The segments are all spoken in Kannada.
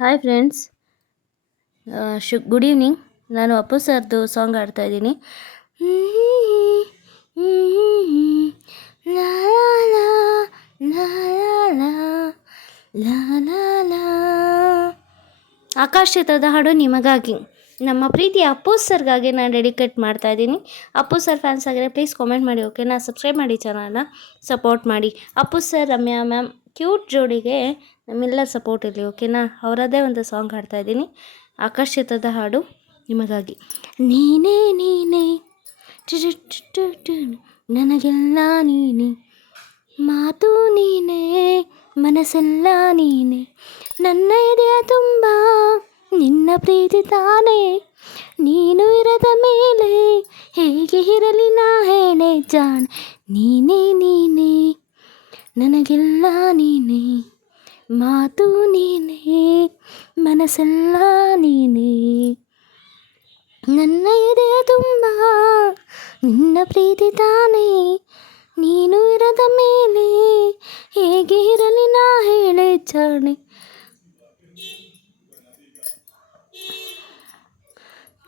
Hi friends, good evening. ನಾನು ಅಪ್ಪು ಸರ್ದು ಸಾಂಗ್ ಆಡ್ತಾ ಇದ್ದೀನಿ. ಲಾ ಲಾ ಲಾ ಲಾ ಲಾ ಲಾ ಲಾ. ಆಕಾಶ ಚಿತ್ರದ ಹಾಡು ನಿಮಗಾಗಿ, ನಮ್ಮ ಪ್ರೀತಿಯ ಅಪ್ಪು ಸರ್ಗಾಗಿ ನಾನು ಡೆಡಿಕೇಟ್ ಮಾಡ್ತಾ ಇದ್ದೀನಿ. ಅಪ್ಪು ಸರ್ ಫ್ಯಾನ್ಸ್ ಆಗಿದ್ರೆ ಪ್ಲೀಸ್ ಕಾಮೆಂಟ್ ಮಾಡಿ, ಓಕೆನಾ? ಸಬ್ಸ್ಕ್ರೈಬ್ ಮಾಡಿ, ಚಾನಲ್ನ ಸಪೋರ್ಟ್ ಮಾಡಿ. Appu sir, Ramya ma'am cute ಜೋಡಿಗೆ ನಮ್ಮೆಲ್ಲ ಸಪೋರ್ಟ್ ಇರಲಿ, ಓಕೆನಾ? ಅವರದ್ದೇ ಒಂದು ಸಾಂಗ್ ಹಾಡ್ತಾ ಇದ್ದೀನಿ. ಆಕಾಶ ಚಿತ್ರದ ಹಾಡು ನಿಮಗಾಗಿ. ನೀನೇ ನೀನೇ ನನಗೆಲ್ಲ ನೀನೆ, ಮಾತು ನೀನೇ, ಮನಸ್ಸೆಲ್ಲ ನೀನೆ, ನನ್ನ ಎದೆಯ ತುಂಬ ನಿನ್ನ ಪ್ರೀತಿ ತಾನೇ, ನೀನು ಇರದ ಮೇಲೆ ಹೇಗೆ ಇರಲಿ ನಾ ಹೇಳೆ ಜಾಣೆ. ನೀನೇ ನೀನೇ ನನಗೆಲ್ಲ ನೀನೆ, ಮಾತು ನೀನೇ, ಮನಸ್ಸೆಲ್ಲ ನೀನೇ, ನನ್ನ ಎದೆಯ ತುಂಬ ನಿನ್ನ ಪ್ರೀತಿ ತಾನೇ, ನೀನು ಇರದ ಮೇಲೆ ಹೇಗೆ ಇರಲಿ ನಾ ಹೇಳೆ ಜಾಣೆ.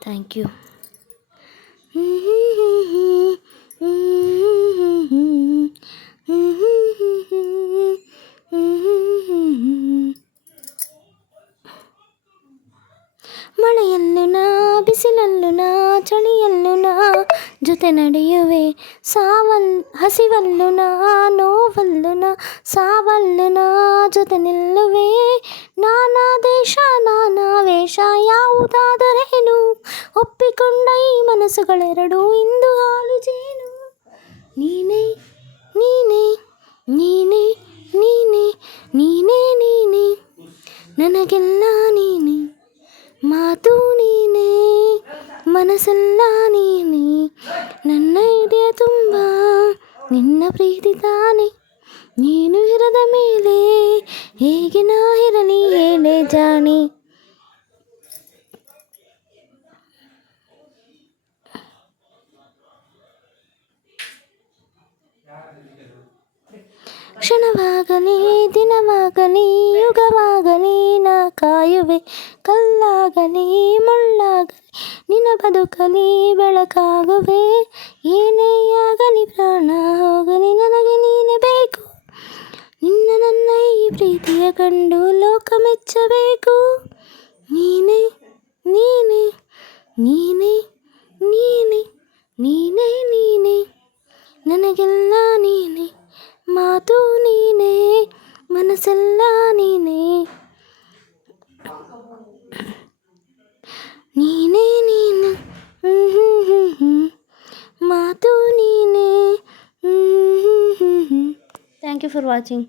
Thank you. ಮಳೆಯಲ್ಲೂ ನಾ, ಬಿಸಿಲಲ್ಲೂ ನಾ, ಚಳಿಯಲ್ಲೂ ನಾ ಜೊತೆ ನಡೆಯುವೆ, ಹಸಿವಲ್ಲೂ ನಾ, ನೋವಲ್ಲೂ ನಾ, ಸಾವಲ್ಲೂ ನಾ ಜೊತೆ ನಿಲ್ಲುವೆ. ನಾನಾ ದೇಶ ನಾನಾ ವೇಷ ಯಾವುದಾದರೇನು, ಒಪ್ಪಿಕೊಂಡ ಈ ಮನಸ್ಸುಗಳೆರಡು ಇಂದು ಹಾಲು ಜೇನು. ನೀನೇ ನೀನೇ ನೀನೇ ನೀನೇ ನೀನೇ ನೀನೇ ನನಗೆಲ್ಲ ನೀನೆ, ಮಾತು ನೀನೇ, ಮನಸ್ಸೆಲ್ಲ ನೀನೇ, ನನ್ನ ಎದೆಯ ತುಂಬ ನಿನ್ನ ಪ್ರೀತಿ ತಾನೆ, ನೀನು ಇರದ ಮೇಲೆ ಹೇಗೆ ನಾ ಇರಲಿ ಹೇಳೆ ಜಾಣೆ. ಕ್ಷಣವಾಗಲಿ ದಿನವಾಗಲಿ ಯುಗವಾಗಲಿ ನಾ ಕಾಯುವೆ, ಕಲ್ಲಾಗಲಿ ಮುಳ್ಳಾಗಲಿ ನಿನ್ನ ಬದುಕಲಿ ಬೆಳಕಾಗುವೆ. ಏನೇ ಆಗಲಿ ಪ್ರಾಣ ಹೋಗಲಿ ನನಗೆ ನೀನೇ ಬೇಕು, ನಿನ್ನ ನನ್ನ ಈ ಪ್ರೀತಿಯ ಕಂಡು ಲೋಕ ಮೆಚ್ಚಬೇಕು. ನೀನೇ ನೀನೇ ನೀನೇ ನೀನೇ ನೀನೇ ನೀನೇ ನನಗೆಲ್ಲ ನೀನೆ, ಮಾತು ನೀನೇ, ಮನಸ್ಸೆಲ್ಲ ನೀನೇ, ನೀನೇ ನೀನು ಮಾತು ನೀನೇ. Thank you for watching.